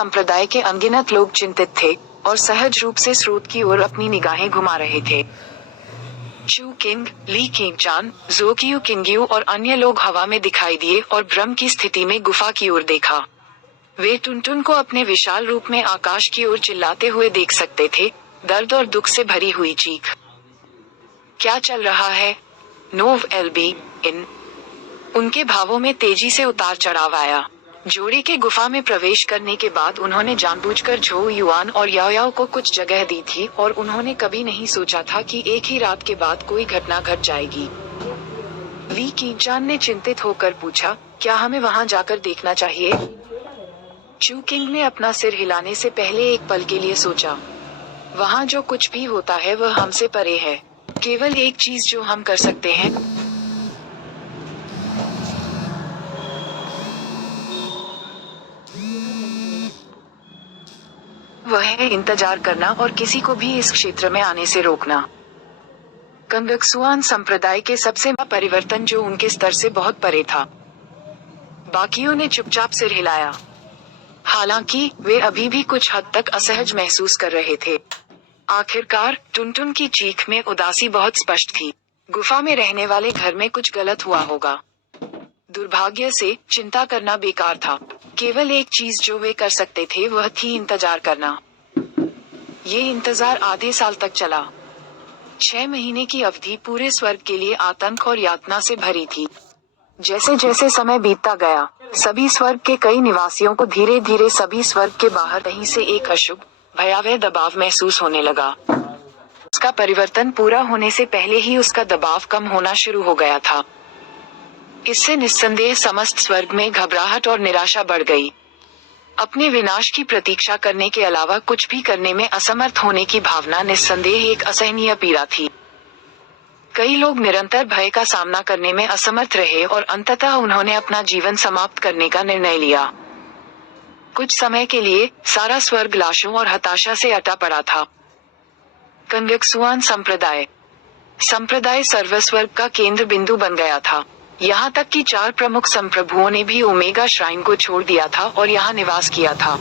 संप्रदाय के अनगिनत लोग चिंतित थे और सहज रूप से स्रोत की ओर अपनी निगाहें घुमा रहे थे। चू किंग, ली किंगचान, जोकियू किंगयू और अन्य लोग हवा में दिखाई दिए और भ्रम की स्थिति में गुफा की ओर देखा। वे टुनटुन को अपने विशाल रूप में आकाश की ओर चिल्लाते हुए देख सकते थे, दर्द और दुख से भरी हुई चीख। क्या चल रहा है? नोव एलबी इन। उनके भावों में तेजी से उतार चढ़ाव आया। जोड़ी के गुफा में प्रवेश करने के बाद उन्होंने जानबूझकर झो युआन और याओयाओ को कुछ जगह दी थी और उन्होंने कभी नहीं सोचा था कि एक ही रात के बाद कोई घटना घट जाएगी। ली कीचान ने चिंतित होकर पूछा, क्या हमें वहां जाकर देखना चाहिए? चू किंग ने अपना सिर हिलाने से पहले एक पल के लिए सोचा। वहां जो कुछ भी होता है वह हमसे परे है। केवल एक चीज जो हम कर सकते हैं वह है इंतजार करना और किसी को भी इस क्षेत्र में आने से रोकना। कंगक्सुआन संप्रदाय के सबसे बड़ा परिवर्तन जो उनके स्तर से बहुत परे था। बाकियों ने चुपचाप सिर हिलाया। हालांकि वे अभी भी कुछ हद तक असहज महसूस कर रहे थे। आखिरकार टुनटुन की चीख में उदासी बहुत स्पष्ट थी। गुफा में रहने वाले घर में कुछ गलत हुआ होगा। दुर्भाग्य से चिंता करना बेकार था। केवल एक चीज जो वे कर सकते थे वह थी इंतजार करना। ये इंतजार आधे साल तक चला। 6 महीने की अवधि पूरे स्वर्ग के लिए आतंक और यातना से भरी थी। जैसे जैसे समय बीतता गया, सभी स्वर्ग के कई निवासियों को धीरे धीरे सभी स्वर्ग के बाहर कहीं से एक अशुभ, भयावह दबाव महसूस होने लगा। उसका परिवर्तन पूरा होने से पहले ही उसका दबाव कम होना शुरू हो गया था। इससे निस्संदेह समस्त स्वर्ग में घबराहट और निराशा बढ़ गई। अपने विनाश की प्रतीक्षा करने के अलावा कुछ भी करने में असमर्थ होने की भावना निस्संदेह एक असहनीय पीड़ा थी। कई लोग निरंतर भय का सामना करने में असमर्थ रहे और अंततः उन्होंने अपना जीवन समाप्त करने का निर्णय लिया। कुछ समय के लिए सारा स्वर्ग लाशों और हताशा से अटा पड़ा था। कंगक्सुआन संप्रदाय सर्वस्वर्ग का केंद्र बिंदु बन गया था। यहाँ तक कि 4 प्रमुख संप्रभुओं ने भी ओमेगा श्राइन को छोड़ दिया था और यहाँ निवास किया था।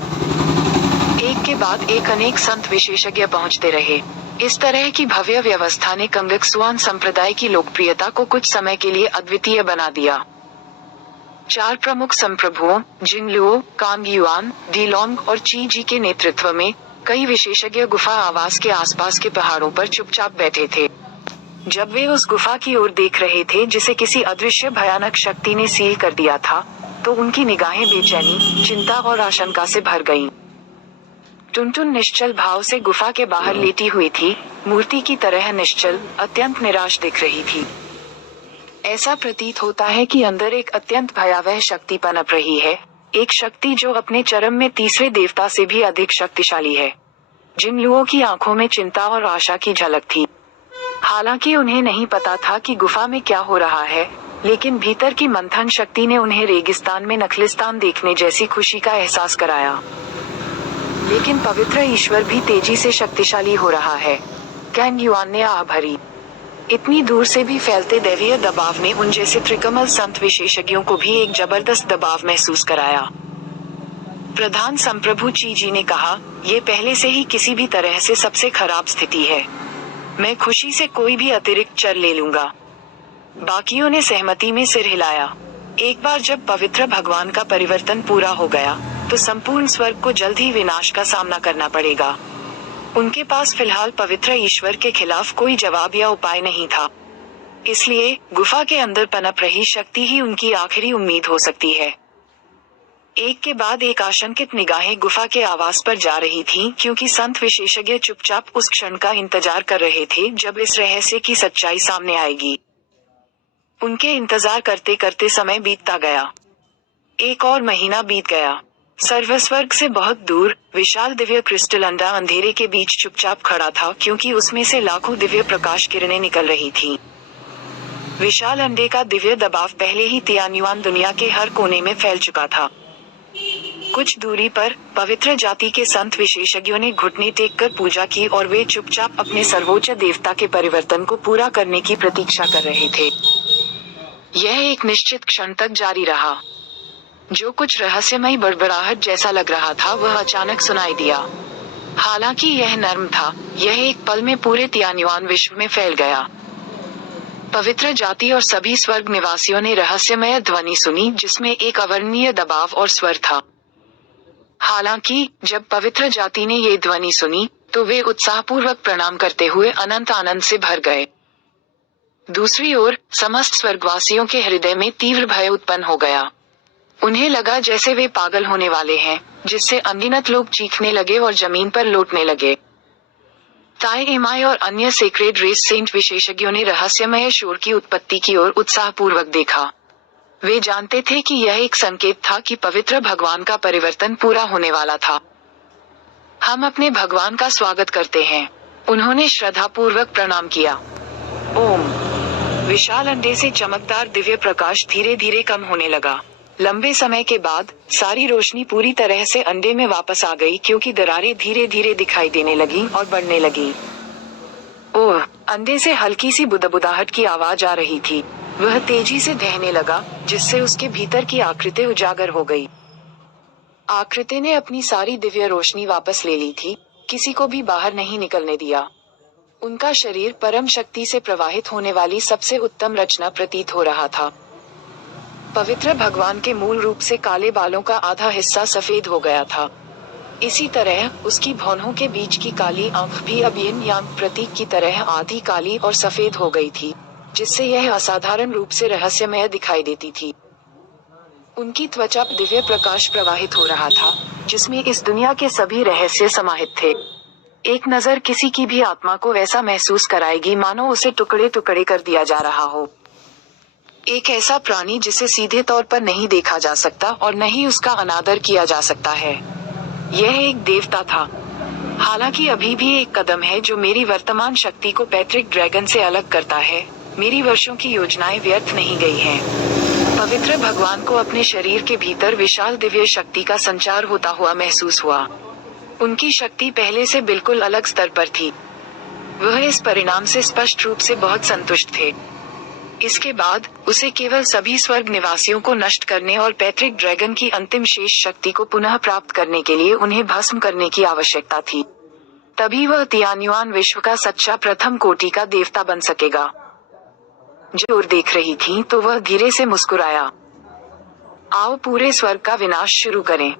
एक के बाद एक अनेक संत विशेषज्ञ पहुँचते रहे। इस तरह की भव्य व्यवस्था ने कंगक्सुआन संप्रदाय की लोकप्रियता को कुछ समय के लिए अद्वितीय बना दिया। 4 प्रमुख संप्रभुओं जिंगलुओ, कांग युआन, डीलोंग और ची जी के नेतृत्व में कई विशेषज्ञ गुफा आवास के आसपास के पहाड़ों पर चुपचाप बैठे थे। जब वे उस गुफा की ओर देख रहे थे जिसे किसी अदृश्य भयानक शक्ति ने सील कर दिया था, तो उनकी निगाहें बेचैनी, चिंता और आशंका से भर गईं। टुनटुन निश्चल भाव से गुफा के बाहर लेटी हुई थी, मूर्ति की तरह निश्चल, अत्यंत निराश दिख रही थी। ऐसा प्रतीत होता है कि अंदर एक अत्यंत भयावह शक्ति पनप रही है, एक शक्ति जो अपने चरम में तीसरे देवता से भी अधिक शक्तिशाली है। जिंगलुओं की आंखों में चिंता और आशा की झलक थी। हालांकि उन्हें नहीं पता था कि गुफा में क्या हो रहा है, लेकिन भीतर की मंथन शक्ति ने उन्हें रेगिस्तान में नखलिस्तान देखने जैसी खुशी का एहसास कराया। लेकिन पवित्र ईश्वर भी तेजी से शक्तिशाली हो रहा है, कैंग युआन ने आह भरी। इतनी दूर से भी फैलते दैवीय दबाव ने उन जैसे त्रिकमल संत विशेषज्ञों को भी एक जबरदस्त दबाव महसूस कराया। प्रधान संप्रभु ची जी ने कहा, यह पहले से ही किसी भी तरह से सबसे खराब स्थिति है। मैं खुशी से कोई भी अतिरिक्त चर ले लूंगा। बाकियों ने सहमति में सिर हिलाया। एक बार जब पवित्र भगवान का परिवर्तन पूरा हो गया, तो संपूर्ण स्वर्ग को जल्द ही विनाश का सामना करना पड़ेगा। उनके पास फिलहाल पवित्र ईश्वर के खिलाफ कोई जवाब या उपाय नहीं था। इसलिए गुफा के अंदर पनप रही शक्ति ही उनकी आखिरी उम्मीद हो सकती है। एक के बाद एक आशंकित निगाहें गुफा के आवास पर जा रही थीं, क्योंकि संत विशेषज्ञ चुपचाप उस क्षण का इंतजार कर रहे थे जब इस रहस्य की सच्चाई सामने आएगी। उनके इंतजार करते करते समय बीतता गया। एक और महीना बीत गया। सर्वस्वर्ग से बहुत दूर विशाल दिव्य क्रिस्टल अंडा अंधेरे के बीच चुपचाप खड़ा था, क्योंकि उसमें से लाखों दिव्य प्रकाश किरणें निकल रही थीं। विशाल अंडे का दिव्य दबाव पहले ही तियान्युआन दुनिया के हर कोने में फैल चुका था। कुछ दूरी पर पवित्र जाति के संत विशेषज्ञों ने घुटने टेककर पूजा की और वे चुपचाप अपने सर्वोच्च देवता के परिवर्तन को पूरा करने की प्रतीक्षा कर रहे थे। यह एक निश्चित क्षण तक जारी रहा। जो कुछ रहस्यमयी बड़बड़ाहट जैसा लग रहा था वह अचानक सुनाई दिया। हालांकि यह नर्म था, यह एक पल में पूरे तियान्युआन विश्व में फैल गया। पवित्र जाति और सभी स्वर्ग निवासियों ने रहस्यमय ध्वनि सुनी जिसमें एक अवर्णनीय दबाव और स्वर था। हालांकि जब पवित्र जाति ने ये ध्वनि सुनी तो वे उत्साहपूर्वक प्रणाम करते हुए अनंत आनंद से भर गए। दूसरी ओर समस्त स्वर्गवासियों के हृदय में तीव्र भय उत्पन्न हो गया। उन्हें लगा जैसे वे पागल होने वाले हैं, जिससे अनगिनत लोग चीखने लगे और जमीन पर लौटने लगे। ताई एमाई और अन्य सेक्रेड रेस सेंट विशेषज्ञों ने रहस्यमय शोर की उत्पत्ति की ओर उत्साहपूर्वक देखा। वे जानते थे कि यह एक संकेत था कि पवित्र भगवान का परिवर्तन पूरा होने वाला था। हम अपने भगवान का स्वागत करते हैं। उन्होंने श्रद्धापूर्वक प्रणाम किया। ओम। विशाल अंडे से चमकदार दिव्य प्रकाश धीरे धीरे कम होने लगा। लंबे समय के बाद सारी रोशनी पूरी तरह से अंडे में वापस आ गई क्योंकि दरारें धीरे धीरे दिखाई देने लगी और बढ़ने लगी। ओह, अंडे से हल्की सी बुदबुदाहट की आवाज आ रही थी। वह तेजी से ढहने लगा, जिससे उसके भीतर की आकृति उजागर हो गई। आकृति ने अपनी सारी दिव्य रोशनी वापस ले ली थी, किसी को भी बाहर नहीं निकलने दिया। उनका शरीर परम शक्ति से प्रवाहित होने वाली सबसे उत्तम रचना प्रतीत हो रहा था। पवित्र भगवान के मूल रूप से काले बालों का आधा हिस्सा सफेद हो गया था। इसी तरह उसकी भौहों के बीच की काली आंख भी अब यिन यांग प्रतीक की तरह आधी काली और सफेद हो गई थी, जिससे यह असाधारण रूप से रहस्यमय दिखाई देती थी। उनकी त्वचा दिव्य प्रकाश प्रवाहित हो रहा था, जिसमें इस दुनिया के सभी रहस्य समाहित थे। एक नजर किसी की भी आत्मा को वैसा महसूस कराएगी मानो उसे टुकड़े टुकड़े कर दिया जा रहा हो। एक ऐसा प्राणी जिसे सीधे तौर पर नहीं देखा जा सकता और न ही उसका अनादर किया जा सकता है। यह एक देवता था। हालांकि अभी भी एक कदम है जो मेरी वर्तमान शक्ति को पैट्रिक ड्रैगन से अलग करता है। मेरी वर्षों की योजनाएं व्यर्थ नहीं गई हैं। पवित्र भगवान को अपने शरीर के भीतर विशाल दिव्य शक्ति का संचार होता हुआ महसूस हुआ। उनकी शक्ति पहले से बिल्कुल अलग स्तर पर थी। वह इस परिणाम से स्पष्ट रूप से बहुत संतुष्ट थे। इसके बाद उसे केवल सभी स्वर्ग निवासियों को नष्ट करने और पैट्रिक ड्रैगन की अंतिम शेष शक्ति को पुनः प्राप्त करने के लिए उन्हें भस्म करने की आवश्यकता थी। तभी वह तियान्युआन विश्व का सच्चा प्रथम कोटि का देवता बन सकेगा। जो ओर देख रही थी तो वह धीरे से मुस्कुराया। आओ पूरे स्वर्ग का विनाश शुरू करें।